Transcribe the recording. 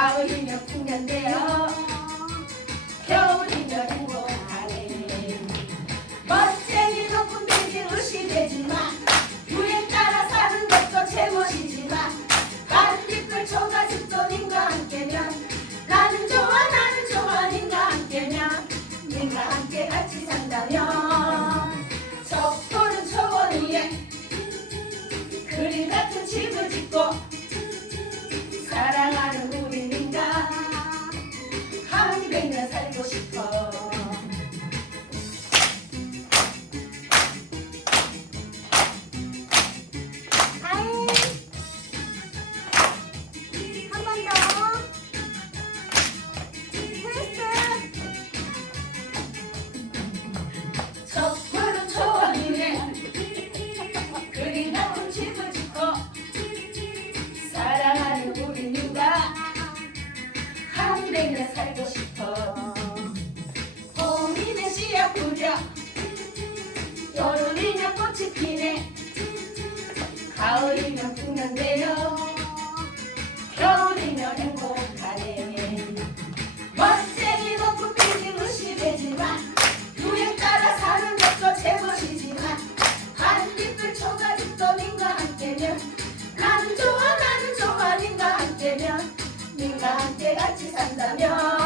가을이면 풍년되어 겨울이면 행복하네. 멋쟁이 높은 빌딩 의식되지마 유행 따라 사는 것도 제멋이지만 반딧불 초가집도 님과 함께면 나는 좋아 나는 좋아 님과 함께면 님과 함께 같이 산다면. 척도는 초원 위에 그림 같은 집을 짓고 여름이면 꽃이 피네. 가을이면 풍년되어 겨울이면 행복하네. 멋쟁이 높은 빌딩 의식되지만 유행 따라 사는 것도 제멋이지만 반딧불 초가집도 님과 함께면 나는 좋아 나는 좋아 님과 함께면 님과 함께 같이 산다면